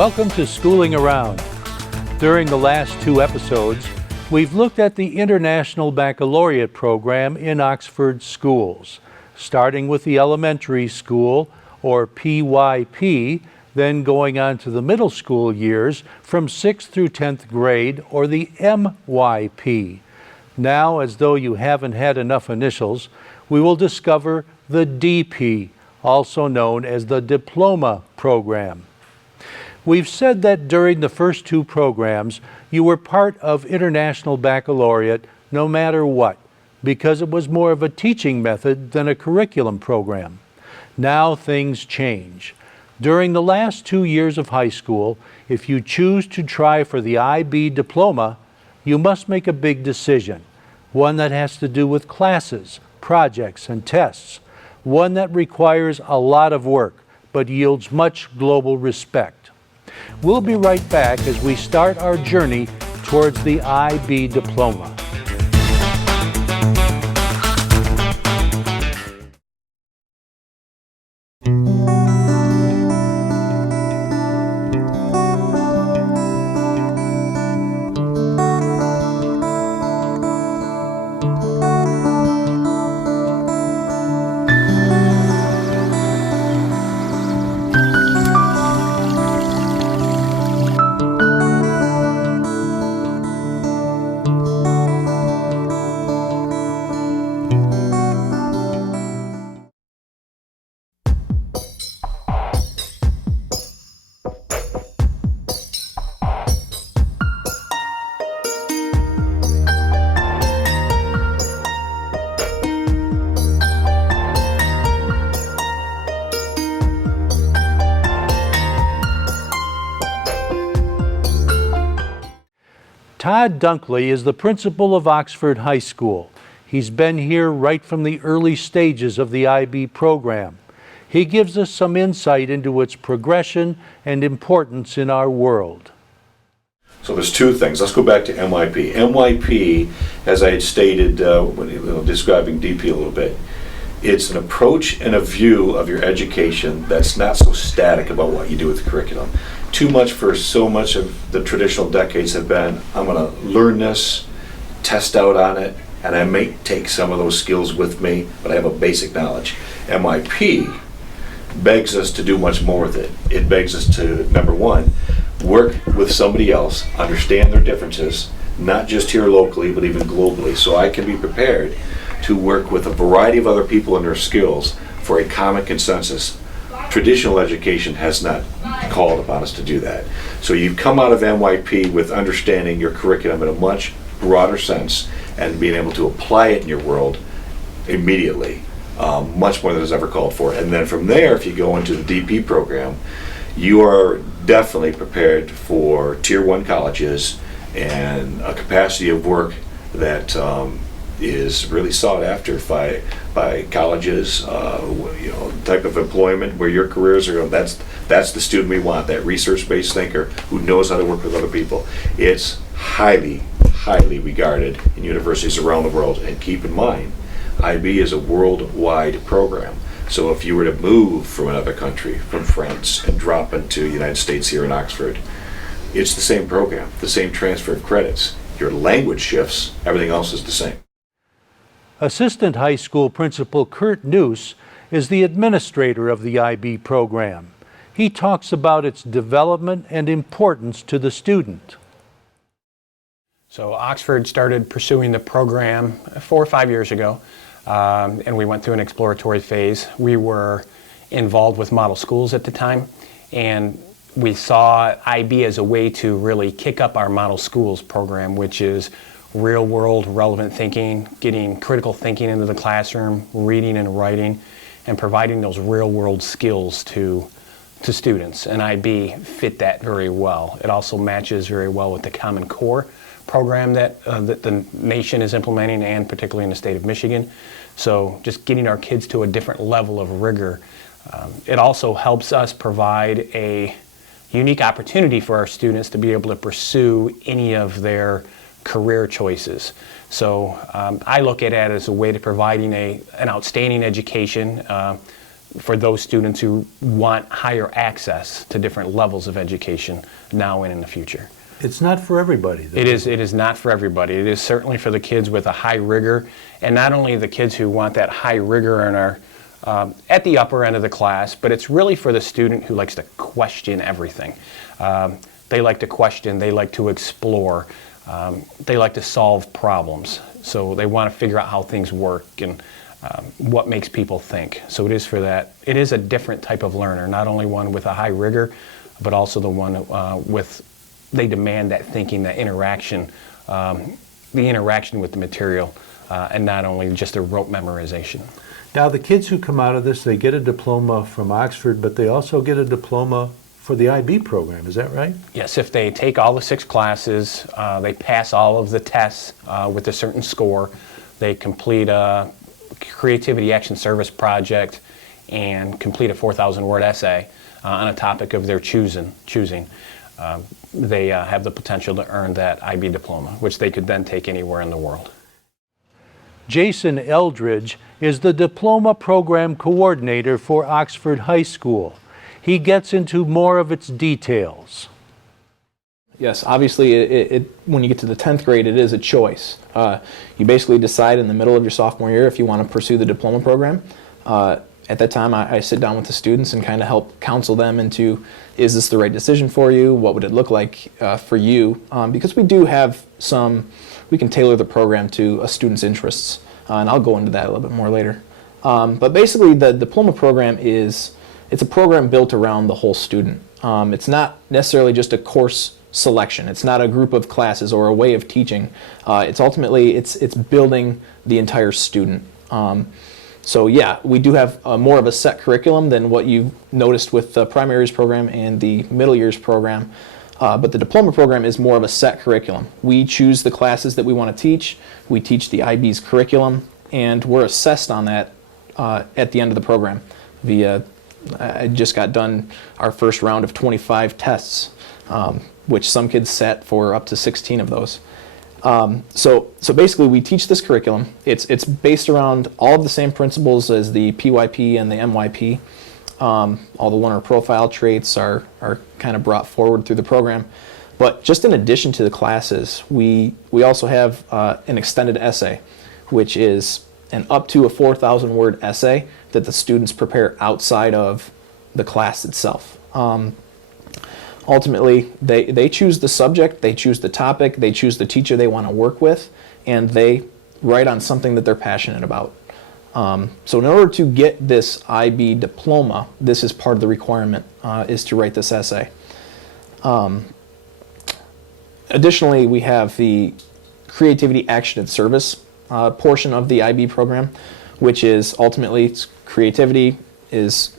Welcome to Schooling Around. During the last two episodes, we've looked at the International Baccalaureate program in Oxford schools, starting with the elementary school, or PYP, then going on to the middle school years from 6th through 10th grade, or the MYP. Now, as though you haven't had enough initials, we will discover the DP, also known as the Diploma Program. We've said that during the first two programs, you were part of International Baccalaureate no matter what, because it was more of a teaching method than a curriculum program. Now things change. During the last 2 years of high school, if you choose to try for the IB diploma, you must make a big decision, one that has to do with classes, projects, and tests, one that requires a lot of work, but yields much global respect. We'll be right back as we start our journey towards the IB diploma. Todd Dunkley is the principal of Oxford High School. He's been here right from the early stages of the IB program. He gives us some insight into its progression and importance in our world. So there's two things. Let's go back to MYP. MYP, as I had stated when describing DP a little bit, it's an approach and a view of your education that's not so static about what you do with the curriculum. Too much for so much of the traditional decades have been, I'm going to learn this, test out on it, and I may take some of those skills with me, but I have a basic knowledge. MYP begs us to do much more with it. It begs us to, number one, work with somebody else, understand their differences, not just here locally, but even globally, so I can be prepared to work with a variety of other people and their skills for a common consensus. Traditional education has not called upon us to do that. So you come out of NYP with understanding your curriculum in a much broader sense and being able to apply it in your world immediately, much more than is ever called for. And then from there, if you go into the DP program, you are definitely prepared for Tier 1 colleges and a capacity of work that is really sought after by colleges, type of employment where your careers are going. That's the student we want, that research-based thinker who knows how to work with other people. It's highly, highly regarded in universities around the world. And keep in mind, IB is a worldwide program. So if you were to move from another country, from France, and drop into the United States here in Oxford, it's the same program, the same transfer of credits. Your language shifts, everything else is the same. Assistant High School Principal Kurt Noose is the administrator of the IB program. He talks about its development and importance to the student. So Oxford started pursuing the program 4 or 5 years ago, and we went through an exploratory phase. We were involved with model schools at the time, and we saw IB as a way to really kick up our model schools program, which is real-world relevant thinking, getting critical thinking into the classroom, reading and writing, and providing those real-world skills to students. And IB fit that very well. It also matches very well with the Common Core program that the nation is implementing, and particularly in the state of Michigan. So just getting our kids to a different level of rigor. It also helps us provide a unique opportunity for our students to be able to pursue any of their career choices. So I look at it as a way to providing an outstanding education for those students who want higher access to different levels of education now and in the future. It's not for everybody, though. It is not for everybody. It is certainly for the kids with a high rigor, and not only the kids who want that high rigor and are at the upper end of the class, but it's really for the student who likes to question everything. They like to question, they like to explore, they like to solve problems. So they want to figure out how things work and what makes people think. So it is for that. It is a different type of learner, not only one with a high rigor, but also the one they demand that thinking, that interaction, the interaction with the material, and not only just a rote memorization. Now, the kids who come out of this, they get a diploma from Oxford, but they also get a diploma for the IB program. Is that right? Yes, if they take all the 6 classes, they pass all of the tests with a certain score, they complete a creativity action service project, and complete a 4,000-word essay on a topic of their choosing, they have the potential to earn that IB diploma, which they could then take anywhere in the world. Jason Eldridge is the Diploma Program Coordinator for Oxford High School. He gets into more of its details. Yes, obviously, when you get to the 10th grade, it is a choice. You basically decide in the middle of your sophomore year if you want to pursue the diploma program. At that time, I sit down with the students and kind of help counsel them into, is this the right decision for you? What would it look like for you? Because we do have we can tailor the program to a student's interests, and I'll go into that a little bit more later. But basically, the diploma program it's a program built around the whole student. It's not necessarily just a course selection. It's not a group of classes or a way of teaching. It's ultimately, it's building the entire student. So yeah, we do have more of a set curriculum than what you noticed with the primary years program and the middle years program. But the diploma program is more of a set curriculum. We choose the classes that we want to teach. We teach the IB's curriculum, and we're assessed on that at the end of the program. I just got done our first round of 25 tests, which some kids sat for up to 16 of those. So basically, we teach this curriculum. It's based around all of the same principles as the PYP and the MYP. All the learner profile traits are kind of brought forward through the program. But just in addition to the classes, we also have an extended essay, which is an up to a 4,000-word essay that the students prepare outside of the class itself. Ultimately, they choose the subject, they choose the topic, they choose the teacher they want to work with, and they write on something that they're passionate about. So in order to get this IB diploma, this is part of the requirement, is to write this essay. Additionally, we have the Creativity Action and Service portion of the IB program, which is ultimately creativity is,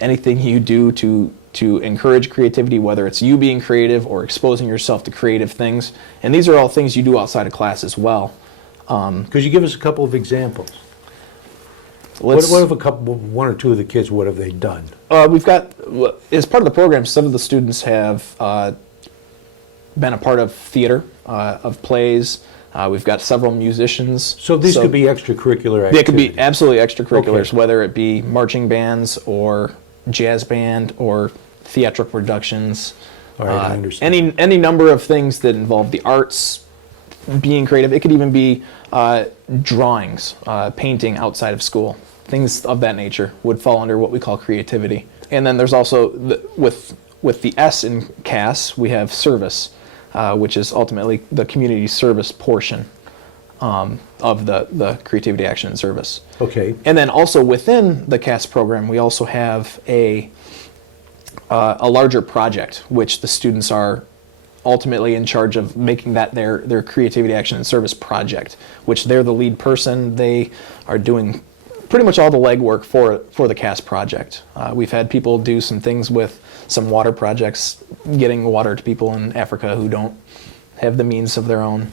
anything you do to encourage creativity, whether it's you being creative or exposing yourself to creative things. And these are all things you do outside of class as well. Could you give us a couple of examples? What if one or two of the kids, what have they done? We've got, as part of the program, some of the students have been a part of theater, of plays. We've got several musicians. So these could be extracurricular activities? They could be absolutely extracurriculars, Okay. whether it be marching bands or jazz band or theatrical productions. All right, I understand. Any number of things that involve the arts, being creative. It could even be drawings, painting outside of school. Things of that nature would fall under what we call creativity. And then there's also, with the S in CAS, we have service, which is ultimately the community service portion of the Creativity Action and Service. Okay. And then also within the CAS program, we also have a larger project, which the students are ultimately in charge of making that their Creativity Action and Service project, which they're the lead person. They are doing pretty much all the legwork for the CAS project. We've had people do some things with some water projects, getting water to people in Africa who don't have the means of their own.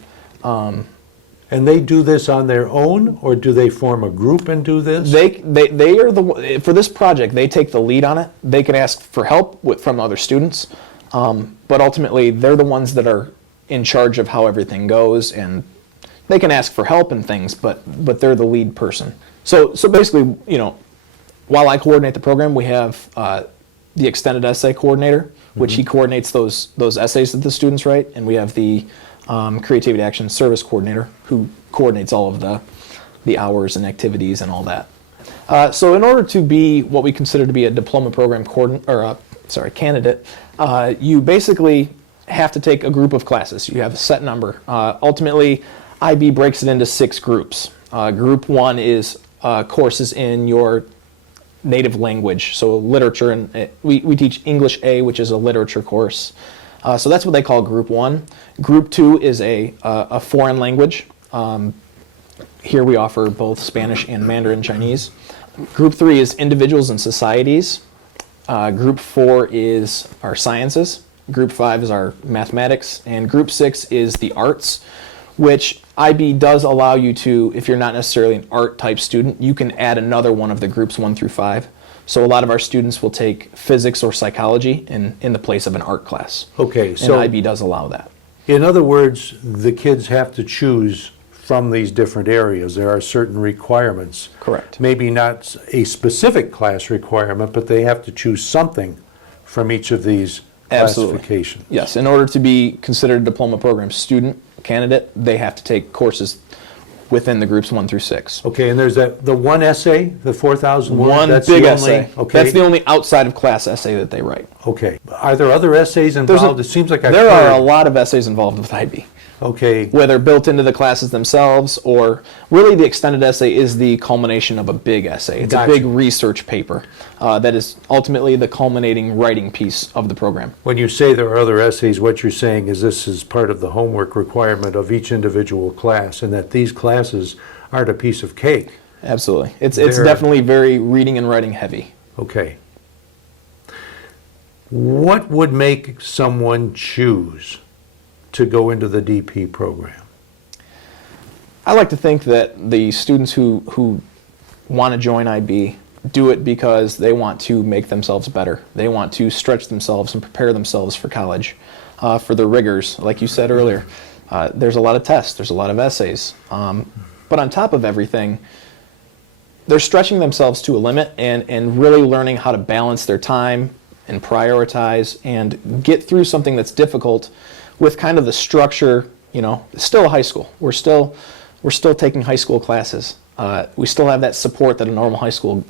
And they do this on their own, or do they form a group and do this? They are for this project, they take the lead on it. They can ask for help from other students, but ultimately they're the ones that are in charge of how everything goes, and they can ask for help and things, but they're the lead person. So basically, while I coordinate the program, we have the extended essay coordinator, which he coordinates those essays that the students write, and we have the creativity action service coordinator who coordinates all of the hours and activities and all that. So in order to be what we consider to be a diploma program candidate, you basically have to take a group of classes. You have a set number. Ultimately, IB breaks it into 6 groups. Group 1 is courses in your native language, so literature, and we teach English A, which is a literature course. So that's what they call Group 1. Group 2 is a foreign language. Here we offer both Spanish and Mandarin Chinese. Group 3 is individuals and societies. Group 4 is our sciences. Group 5 is our mathematics. And Group 6 is the arts, which IB does allow you to, if you're not necessarily an art type student, you can add another one of the groups 1 through 5. So a lot of our students will take physics or psychology in the place of an art class. Okay, so and IB does allow that. in other words, the kids have to choose from these different areas. There are certain requirements. Correct. Maybe not a specific class requirement, but they have to choose something from each of these Absolutely. classifications. Yes, in order to be considered a diploma program student candidate, they have to take courses within the groups 1 through 6. Okay, and there's the one essay, the 4,000 words? One That's big the essay. only, okay. That's the only outside of class essay that they write. Okay. Are there other essays involved? It seems like I've there heard. are a lot of essays involved with IB, Okay. whether built into the classes themselves or really the extended essay is the culmination of a big essay. It's Gotcha. a big research paper that is ultimately the culminating writing piece of the program. When you say there are other essays, what you're saying is this is part of the homework requirement of each individual class, and that these classes aren't a piece of cake. Absolutely. It's They're- definitely very reading and writing heavy. Okay. What would make someone choose to go into the DP program? I like to think that the students who want to join IB do it because they want to make themselves better. They want to stretch themselves and prepare themselves for college, for the rigors, like you said earlier. There's a lot of tests, there's a lot of essays. But on top of everything, they're stretching themselves to a limit and really learning how to balance their time and prioritize and get through something that's difficult with kind of the structure, it's still a high school. We're still taking high school classes. We still have that support that a normal high school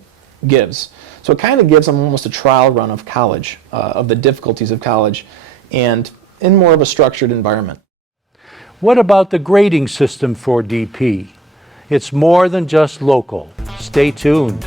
gives. So it kind of gives them almost a trial run of college, of the difficulties of college, and in more of a structured environment. What about the grading system for DP? It's more than just local. Stay tuned.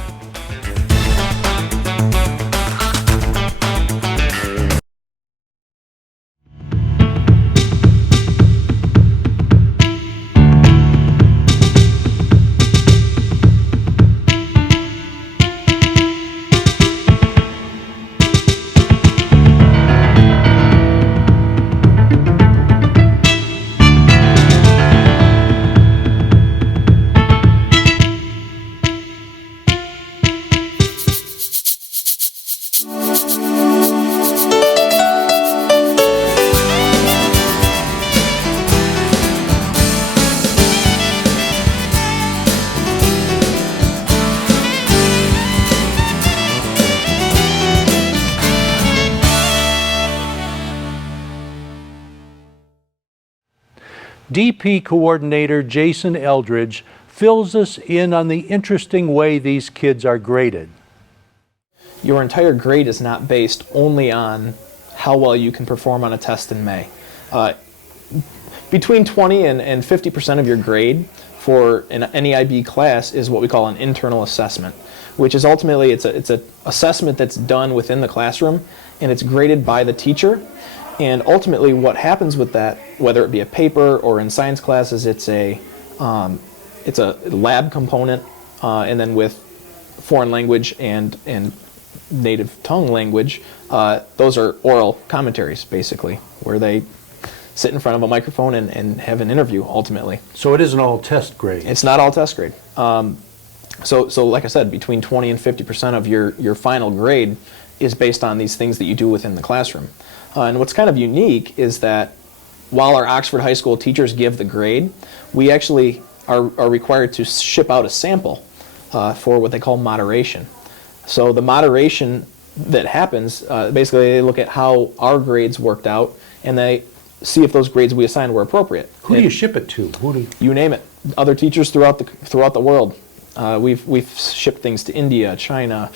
DP coordinator Jason Eldridge fills us in on the interesting way these kids are graded. Your entire grade is not based only on how well you can perform on a test in May. Between 20 and 50% of your grade for an NEIB class is what we call an internal assessment, which is ultimately it's an assessment that's done within the classroom and it's graded by the teacher. And ultimately what happens with that, whether it be a paper or in science classes, it's a lab component, and then with foreign language and native tongue language, those are oral commentaries basically, where they sit in front of a microphone and have an interview ultimately. So it isn't all test grade. It's not all test grade. So like I said, between 20 and 50% of your final grade is based on these things that you do within the classroom. And what's kind of unique is that while our Oxford High School teachers give the grade, we actually are required to ship out a sample for what they call moderation. So the moderation that happens, basically they look at how our grades worked out, and they see if those grades we assigned were appropriate. Who do you ship it to? You name it. Other teachers throughout the world. We've shipped things to India, China,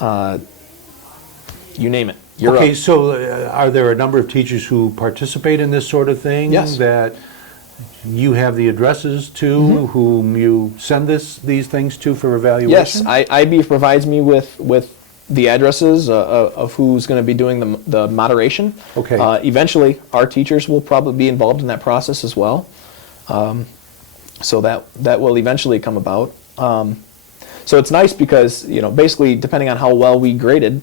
you name it. Europe. Okay, so are there a number of teachers who participate in this sort of thing? Yes. That you have the addresses to, whom you send these things to for evaluation? Yes, IB provides me with the addresses of who's going to be doing the moderation. Okay. Eventually, our teachers will probably be involved in that process as well. So that will eventually come about. So it's nice because, basically, depending on how well we graded,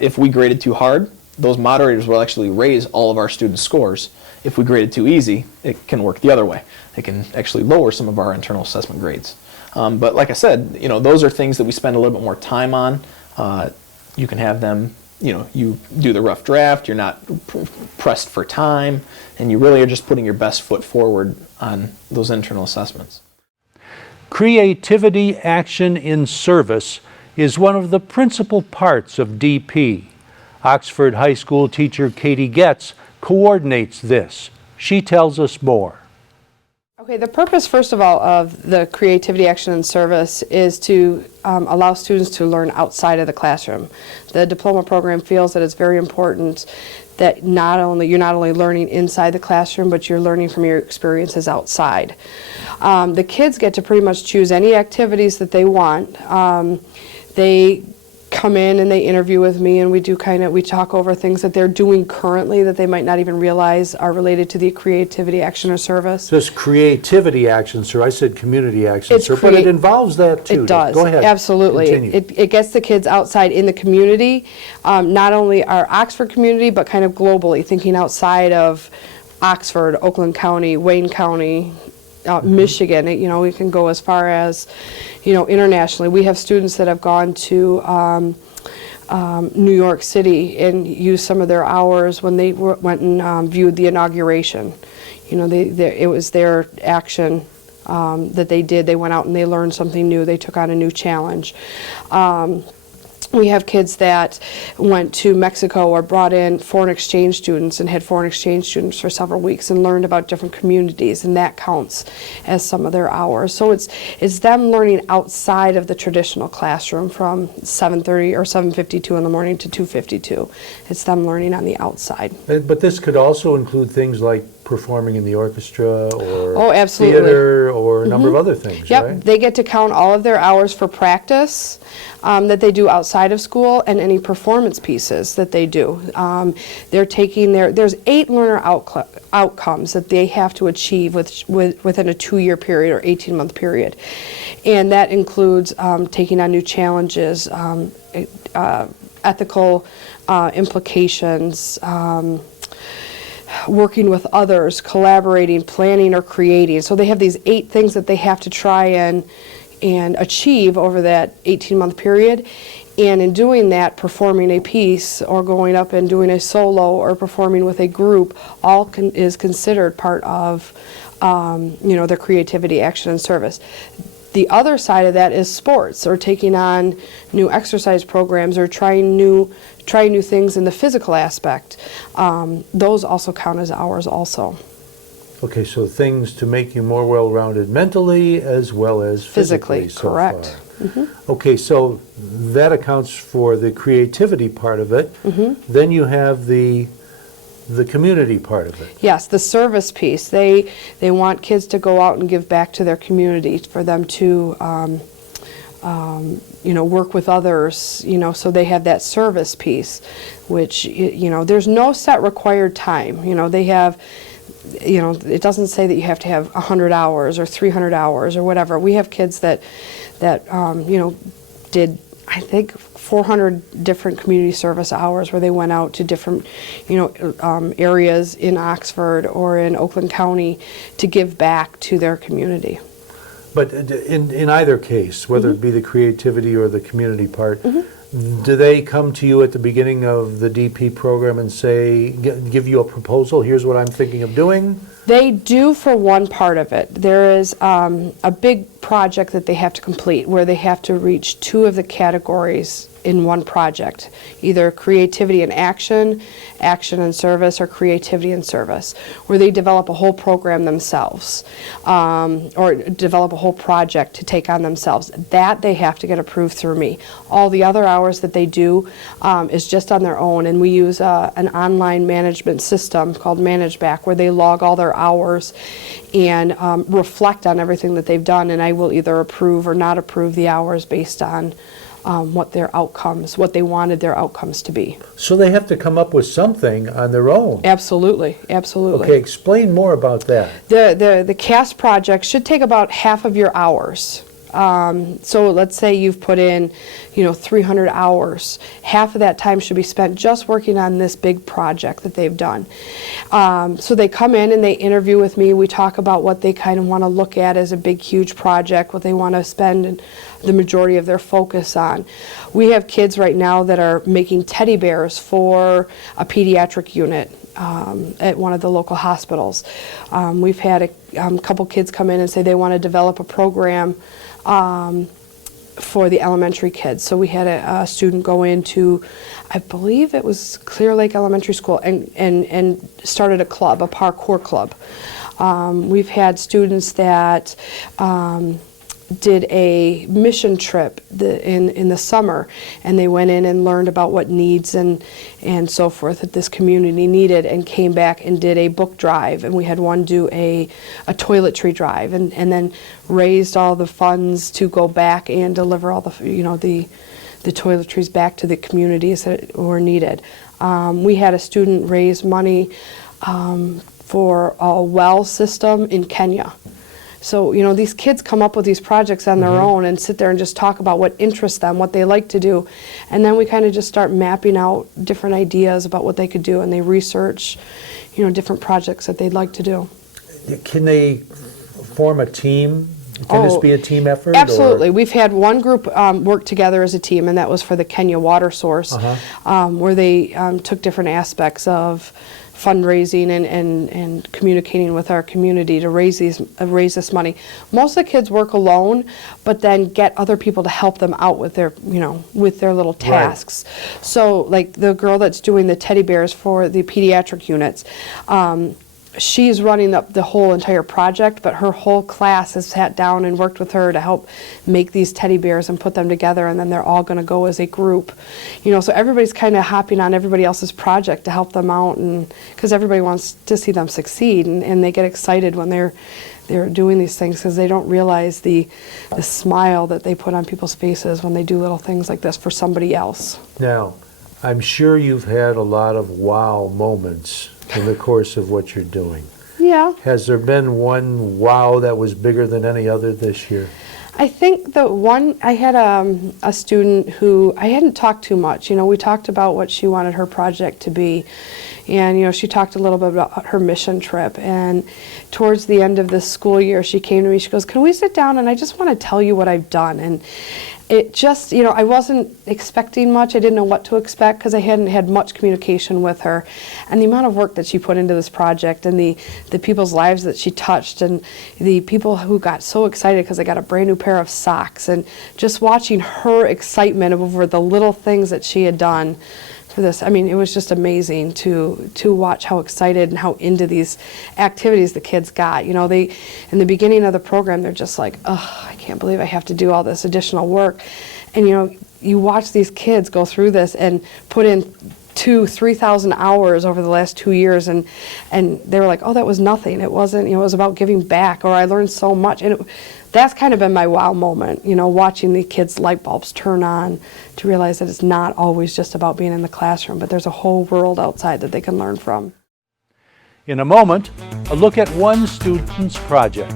if we graded too hard, those moderators will actually raise all of our students' scores. If we graded too easy, it can work the other way. It can actually lower some of our internal assessment grades. But like I said, those are things that we spend a little bit more time on. You can have them, you do the rough draft, you're not pressed for time, and you really are just putting your best foot forward on those internal assessments. Creativity action in service is one of the principal parts of DP. Oxford High School teacher Katie Getz coordinates this. She tells us more. Okay, the purpose, first of all, of the Creativity Action and Service is to allow students to learn outside of the classroom. The diploma program feels that it's very important that you're not only learning inside the classroom, but you're learning from your experiences outside. The kids get to pretty much choose any activities that they want. They come in and they interview with me, and we talk over things that they're doing currently that they might not even realize are related to the Creativity Action or Service. This creativity action, sir, I said community action, sir, but it involves that too. It does. Go ahead. Absolutely. Continue. It gets the kids outside in the community, not only our Oxford community, but kind of globally, thinking outside of Oxford, Oakland County, Wayne County, Michigan. We can go as far as, internationally. We have students that have gone to New York City and used some of their hours when they went and viewed the inauguration. It was their action that they did. They went out and they learned something new. They took on a new challenge. We have kids that went to Mexico or brought in foreign exchange students and had foreign exchange students for several weeks and learned about different communities, and that counts as some of their hours. So it's them learning outside of the traditional classroom from 7:30 or 7:52 in the morning to 2:52. It's them learning on the outside. But this could also include things like performing in the orchestra or absolutely. theater or a number of other things, Yep, right? they get to count all of their hours for practice that they do outside of school and any performance pieces that they do. They're taking there's 8 learner outcomes that they have to achieve within a 2-year period or 18-month period. And that includes taking on new challenges, ethical implications, working with others, collaborating, planning, or creating. So they have these 8 things that they have to try and achieve over that 18-month period. And in doing that, performing a piece or going up and doing a solo or performing with a group all is considered part of their creativity, action, and service. The other side of that is sports, or taking on new exercise programs, or trying new things in the physical aspect. Those also count as hours also. Okay, so things to make you more well-rounded mentally as well as physically so correct. far. Okay, so that accounts for the creativity part of it. Then you have the community part of it. Yes, the service piece. They want kids to go out and give back to their community, for them to work with others, so they have that service piece, which, there's no set required time. They have, it doesn't say that you have to have 100 hours or 300 hours or whatever. We have kids that did, I think, 400 different community service hours where they went out to different, areas in Oxford or in Oakland County to give back to their community. But in either case, whether it be the creativity or the community part, do they come to you at the beginning of the DP program and say, give you a proposal, here's what I'm thinking of doing? They do for one part of it. There is a big project that they have to complete, where they have to reach 2 of the categories in one project, either creativity and action, action and service, or creativity and service, where they develop a whole program themselves, or develop a whole project to take on themselves. That they have to get approved through me. All the other hours that they do is just on their own, and we use an online management system called ManageBack, where they log all their hours and reflect on everything that they've done, and I will either approve or not approve the hours based on what their outcomes, what they wanted their outcomes to be. So they have to come up with something on their own. Absolutely, absolutely. Okay, explain more about that. The CAST project should take about half of your hours. So let's say you've put in, 300 hours. Half of that time should be spent just working on this big project that they've done. So they come in and they interview with me. We talk about what they kind of want to look at as a big, huge project, what they want to spend the majority of their focus on. We have kids right now that are making teddy bears for a pediatric unit at one of the local hospitals. We've had a couple kids come in and say they want to develop a program for the elementary kids. So we had a student go into, I believe it was Clear Lake Elementary School, and started a club, a parkour club. We've had students that did a mission trip in the summer, and they went in and learned about what needs and so forth that this community needed, and came back and did a book drive, and we had one do a toiletry drive, and then raised all the funds to go back and deliver all the the toiletries back to the communities that were needed. We had a student raise money for a well system in Kenya. So, these kids come up with these projects on their own and sit there and just talk about what interests them, what they like to do. And then we kind of just start mapping out different ideas about what they could do, and they research, different projects that they'd like to do. Can they form a team? Can this be a team effort? Absolutely. We've had one group work together as a team, and that was for the Kenya water source, where they took different aspects of fundraising and communicating with our community to raise this money. Most of the kids work alone, but then get other people to help them out with their little tasks. Right. So like the girl that's doing the teddy bears for the pediatric units, she's running the whole entire project, but her whole class has sat down and worked with her to help make these teddy bears and put them together, and then they're all going to go as a group. So everybody's kind of hopping on everybody else's project to help them out, and because everybody wants to see them succeed, and they get excited when they're doing these things, because they don't realize the smile that they put on people's faces when they do little things like this for somebody else. Now, I'm sure you've had a lot of wow moments in the course of what you're doing. Yeah. Has there been one wow that was bigger than any other this year? I think I had a student who I hadn't talked too much. We talked about what she wanted her project to be, and she talked a little bit about her mission trip, and towards the end of this school year she came to me, she goes, "Can we sit down, and I just want to tell you what I've done." And it just, I wasn't expecting much. I didn't know what to expect because I hadn't had much communication with her. And the amount of work that she put into this project, and the people's lives that she touched, and the people who got so excited because they got a brand new pair of socks, and just watching her excitement over the little things that she had done for this. I mean, it was just amazing to watch how excited and how into these activities the kids got. They, in the beginning of the program, they're just like, "Oh, I can't believe I have to do all this additional work." And you watch these kids go through this and put in 2,000-3,000 hours over the last 2 years, and they were like, "Oh, that was nothing. It wasn't. It was about giving back," or "I learned so much." And that's kind of been my wow moment, watching the kids' light bulbs turn on to realize that it's not always just about being in the classroom, but there's a whole world outside that they can learn from. In a moment, a look at one student's project.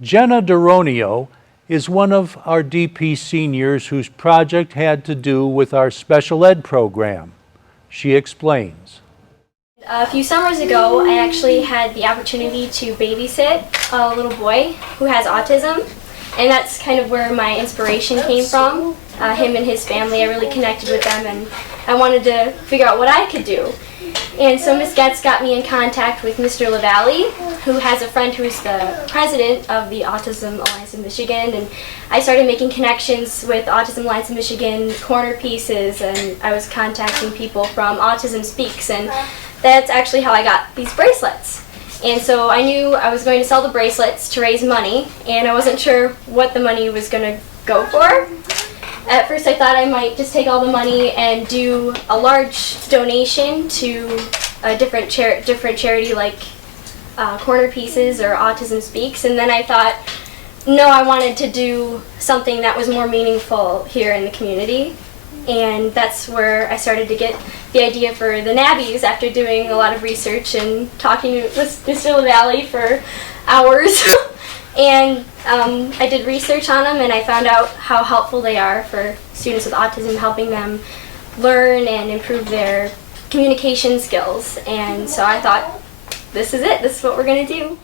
Jenna Deronio is one of our DP seniors whose project had to do with our special ed program. She explains. A few summers ago, I actually had the opportunity to babysit a little boy who has autism, and that's kind of where my inspiration came from. Him and his family, I really connected with them, and I wanted to figure out what I could do. And so Ms. Getz got me in contact with Mr. LaValle, who has a friend who's the president of the Autism Alliance of Michigan, and I started making connections with Autism Alliance of Michigan corner pieces, and I was contacting people from Autism Speaks, and that's actually how I got these bracelets. And so I knew I was going to sell the bracelets to raise money, and I wasn't sure what the money was going to go for. At first I thought I might just take all the money and do a large donation to a different charity like Corner Pieces or Autism Speaks, and then I thought, no, I wanted to do something that was more meaningful here in the community. And that's where I started to get the idea for the Nabbies after doing a lot of research and talking with Mr. LaValle for hours. And I did research on them, and I found out how helpful they are for students with autism, helping them learn and improve their communication skills. And so I thought, this is it. This is what we're going to do.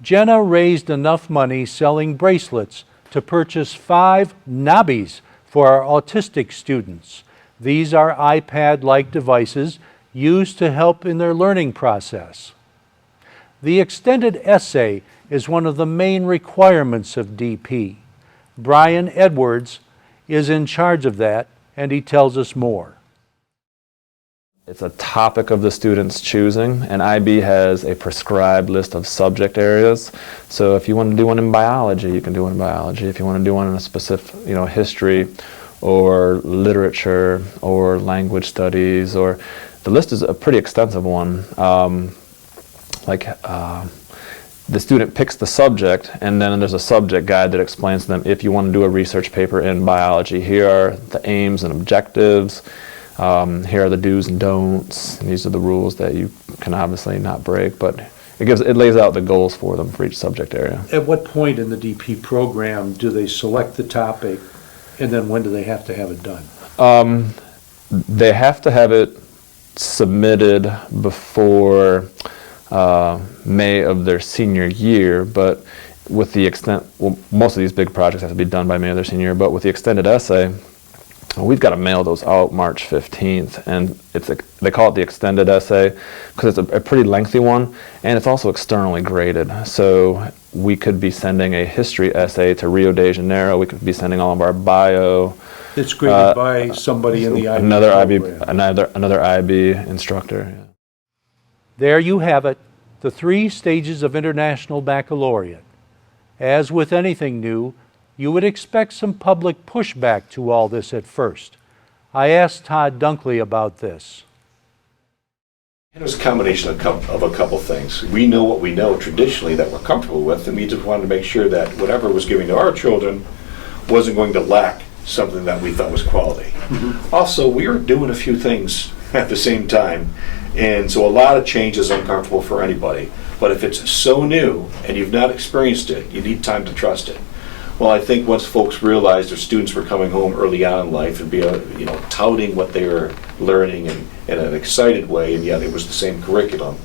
Jenna raised enough money selling bracelets to purchase 5 Nabbies for our autistic students. These are iPad-like devices used to help in their learning process. The extended essay is one of the main requirements of DP. Brian Edwards is in charge of that, and he tells us more. It's a topic of the student's choosing, and IB has a prescribed list of subject areas. So if you want to do one in biology, you can do one in biology. If you want to do one in a specific, history or literature or language studies, or the list is a pretty extensive one. The student picks the subject, and then there's a subject guide that explains to them, if you want to do a research paper in biology, here are the aims and objectives, here are the do's and don'ts, and these are the rules that you can obviously not break, but it lays out the goals for them for each subject area. At what point in the DP program do they select the topic, and then when do they have to have it done? They have to have it submitted before May of their senior year, but with the most of these big projects have to be done by May of their senior year, but with the extended essay, we've got to mail those out March 15th, and they call it the extended essay because it's a pretty lengthy one, and it's also externally graded. So we could be sending a history essay to Rio de Janeiro, we could be sending all of our bio. It's graded by somebody in the IB program. Another IB instructor. Yeah. There you have it, the 3 stages of International Baccalaureate. As with anything new, you would expect some public pushback to all this at first. I asked Todd Dunkley about this. It was a combination of a couple things. We know what we know traditionally that we're comfortable with, and we just wanted to make sure that whatever was given to our children wasn't going to lack something that we thought was quality. Mm-hmm. Also, we were doing a few things at the same time, and so a lot of change is uncomfortable for anybody. But if it's so new and you've not experienced it, you need time to trust it. Well, I think once folks realized their students were coming home early on in life and touting what they were learning in an excited way, and yet it was the same curriculum,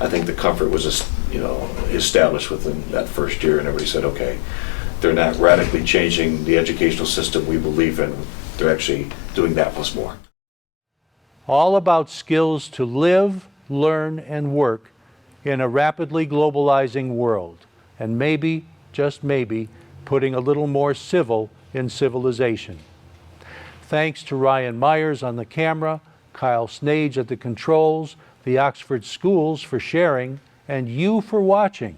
I think the comfort was established within that first year, and everybody said, okay, they're not radically changing the educational system we believe in. They're actually doing that plus more. All about skills to live, learn, and work in a rapidly globalizing world, and maybe, just maybe, putting a little more civil in civilization. Thanks to Ryan Myers on the camera, Kyle Snage at the controls, the Oxford Schools for sharing, and you for watching.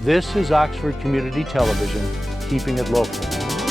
This is Oxford Community Television, keeping it local.